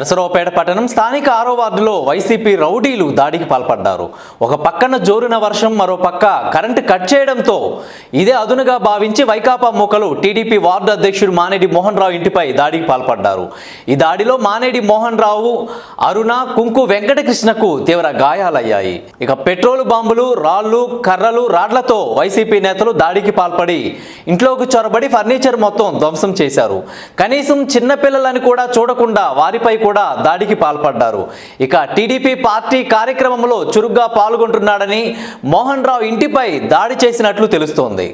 నరసరావుపేట పట్టణం స్థానిక 6వ వార్డులో వైసీపీ రౌడీలు దాడికి పాల్పడ్డారు. ఒక పక్కన జోరున వర్షం, మరో పక్క కరెంటు కట్ చేయడంతో ఇదే అదునుగా భావించి వైకాపా మూకలు టీడీపీ వార్డు అధ్యక్షుడు మానేడి మోహన్ రావు ఇంటిపై దాడికి పాల్పడ్డారు. ఈ దాడిలో మానేడి మోహన్ రావు, అరుణ, కుంకు వెంకటకృష్ణకు తీవ్ర గాయాలయ్యాయి. ఇక పెట్రోల్ బాంబులు, రాళ్లు, కర్రలు, రాడ్లతో వైసీపీ నేతలు దాడికి పాల్పడి ఇంట్లోకి చొరబడి ఫర్నిచర్ మొత్తం ధ్వంసం చేశారు. కనీసం చిన్నపిల్లలని కూడా చూడకుండా వారిపై కూడా దాడికి పాల్పడ్డారు. ఇక టీడీపీ పార్టీ కార్యక్రమంలో చురుగ్గా పాల్గొంటున్నాడని మోహన్ రావు ఇంటిపై దాడి చేసినట్లు తెలుస్తోంది.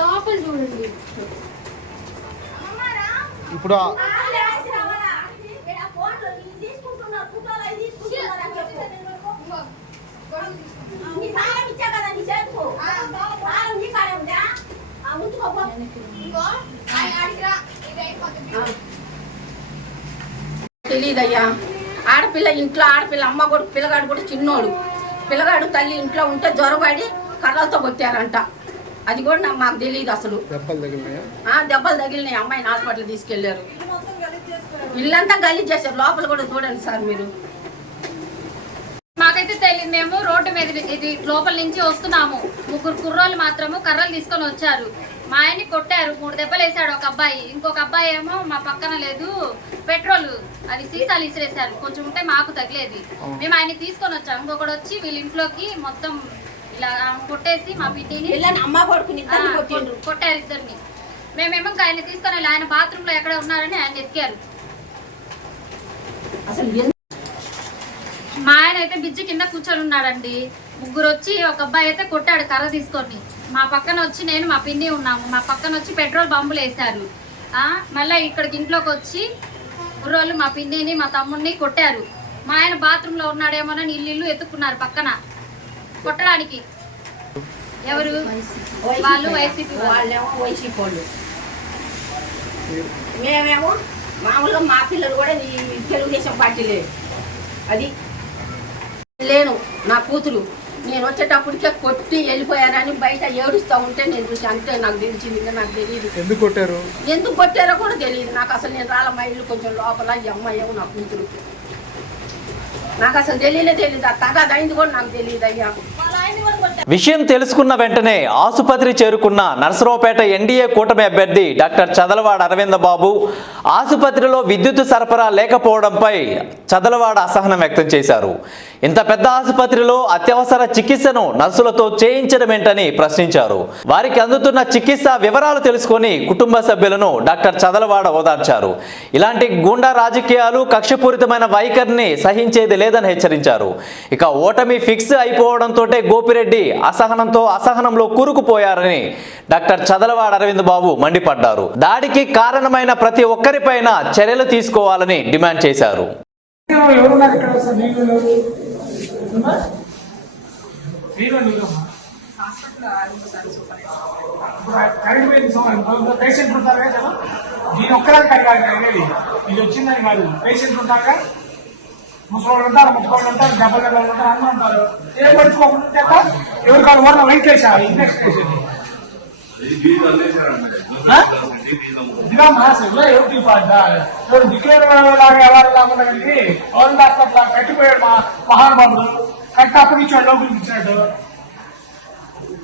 లోపల చూడండి. ఇప్పుడు తెలీదయ్యా. ఆడపిల్ల ఇంట్లో, ఆడపిల్ల అమ్మ కూడా, పిల్లగాడు కూడా చిన్నోడు. పిల్లగాడు తల్లి ఇంట్లో ఉంటే జ్వరపడి కర్రలతో కొట్టారంట. అది కూడా మాకు తెలియదు అసలు. దెబ్బలు తగిలినాయి. అమ్మాయిని హాస్పిటల్ తీసుకెళ్లారు. ఇల్లంతా గలీజ్ చేశారు. లోపల కూడా చూడండి సార్ మీరు. మాకైతే తెలియదు. మేము రోడ్డు మీద ఇది లోపల నుంచి వస్తున్నాము. 3 కుర్రోళ్ళు మాత్రము కర్రలు తీసుకొని వచ్చారు. మా ఆయన్ని కొట్టారు. 3 దెబ్బలు వేసాడు ఒక అబ్బాయి. ఇంకొక అబ్బాయి ఏమో మా పక్కన లేదు, పెట్రోల్ అది సీసాలు ఇసిరేసారు. కొంచెం ఉంటే మాకు తగిలేది. మేము ఆయన్ని తీసుకొని వచ్చాము. ఇంకొకటి వచ్చి వీళ్ళ ఇంట్లోకి మొత్తం ఇలా కొట్టేసి మా పిన్నిని కొట్టారు ఇద్దరిని. మేమేమో ఆయన తీసుకొని వెళ్ళి ఆయన బాత్రూమ్ లో ఎక్కడ ఉన్నారని ఆయన ఎత్కారు. మా ఆయన అయితే బిజ్జి కింద కూర్చొని ఉన్నాడండి. 3 వచ్చి ఒక అబ్బాయి అయితే కొట్టాడు కర్ర తీసుకొని. మా పక్కన వచ్చి నేను మా పిన్ని ఉన్నాము. మా పక్కన వచ్చి పెట్రోల్ బాంబులు వేశారు. మళ్ళీ ఇక్కడికి ఇంట్లోకి వచ్చి కుర్రోళ్ళు మా పిన్నిని మా తమ్ముడిని కొట్టారు. మా ఆయన బాత్రూమ్ లో ఉన్నాడేమోనని ఇల్లు ఎత్తుకున్నారు పక్కన కొట్టడానికి. ఎవరు వాళ్ళు? వైసీపీ వాళ్ళేమో వైసీపీ వాళ్ళు. మేమేమో మామూలుగా మా పిల్లలు కూడా తెలుగుదేశం పార్టీలే. అది లేను నా కూతురు. నేను వచ్చేటప్పటికే కొట్టి వెళ్ళిపోయానని బయట ఏడుస్తూ ఉంటే నేను చూసి అంతే నాకు తెలిసింది. ఇంకా నాకు తెలియదు ఎందుకు కొట్టారో కూడా తెలియదు నాకు అసలు. నేను రాళ్ళ మా ఇల్లు కొంచెం లోపల, ఈ అమ్మాయేమో నా కూతురు. నాకు అసలు తెలియదు. ఆ తగదైంది కూడా నాకు తెలియదు అయ్యా. విషయం తెలుసుకున్న వెంటనే ఆసుపత్రి చేరుకున్న నరసరావుపేట ఎన్డీఏ కూటమి అభ్యర్థి డాక్టర్ చదలవాడ అరవింద బాబు ఆసుపత్రిలో విద్యుత్ సరఫరా లేకపోవడంపై చదలవాడ అసహనం వ్యక్తం చేశారు. ఇంత పెద్ద ఆసుపత్రిలో అత్యవసర చికిత్సను నర్సులతో చేయించడమేంటని ప్రశ్నించారు. వారికి అందుతున్న చికిత్స వివరాలు తెలుసుకొని కుటుంబ సభ్యులను డాక్టర్ చదలవాడ ఓదార్చారు. ఇలాంటి గూండా రాజకీయాలు, కక్షపూరితమైన వైఖరిని సహించేది లేదని హెచ్చరించారు. ఇక ఓటమి ఫిక్స్ అయిపోవడంతో గోపిరెడ్డి అసహనంలో కూరుకుపోయారని డాక్టర్ చదలవాడ అరవింద్ బాబు మండిపడ్డారు. దాడికి కారణమైన ప్రతి ఒక్కరిపైన చర్యలు తీసుకోవాలని డిమాండ్ చేశారు. ముసలి ఉంటారు, ముట్టుకోళ్ళు ఉంటారు, డబ్బులు ఉంటారు, అన్నీ ఉంటారు. ఏం పడుచుకోకుండా ఎవరికి వాళ్ళు ఊరిలో లైట్ వేసారు, ఇంజక్షన్ వేసేది. ఎవరు దిక్కులాగా ఎవరు లేకుండా కలిగి ఎవరు డాక్టర్ కట్టిపోయాడు మా మహానుభావుడు. కట్టి అప్పగించాడు, లోపలికి ఇచ్చినట్టు.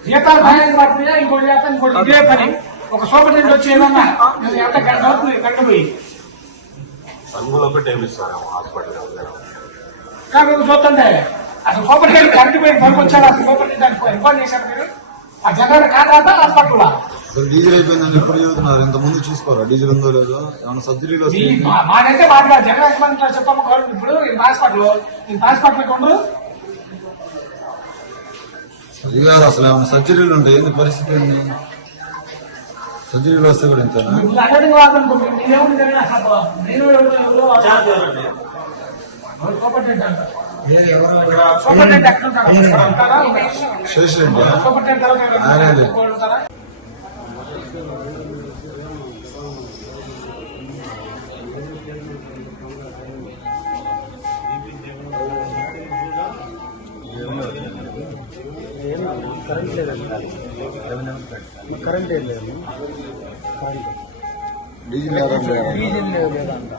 జీతాలు భయానికి పడుతున్నాయా, ఇంకోటి చేస్తా, ఇంకోటి ఇదే పని. ఒక సూపరింటెండెంట్ వచ్చి ఏమన్నా ఎంత గంట అవుతుంది కట్టిపోయి కాబట్టి చూస్తుంటే అసలు సూపరింటెండెంట్ కట్టిపోయి పనికొచ్చాడు. అసలు సూపరింటెండెంట్ ఇబ్బంది చేశారు మీరు. ఆ జగన్ కాదా హాస్పిటల్ డీజిల్ అయిపోయిందని ఎప్పుడు చెబుతున్నారు? ఇంత ముందు చూసుకోరా డీజిల్ ఉందో లేదో, ఏమైనా సబ్సిడీలో మాకైతే మాట్లాడారు జగన్ చెప్పాము. గవర్నమెంట్ ఇప్పుడు హాస్పిటల్ ఉండరు. అది కాదు, అసలు ఏమైనా సర్జరీలు ఉంటాయి. ఏంది పరిస్థితి? ఏంది సర్జరీలు వస్తే కూడా ఇంతేనా? శేషరెడ్డి ఆయనే కరెంట్ ఏం లేదు, డీజిల్ డీజిల్ లేదంట.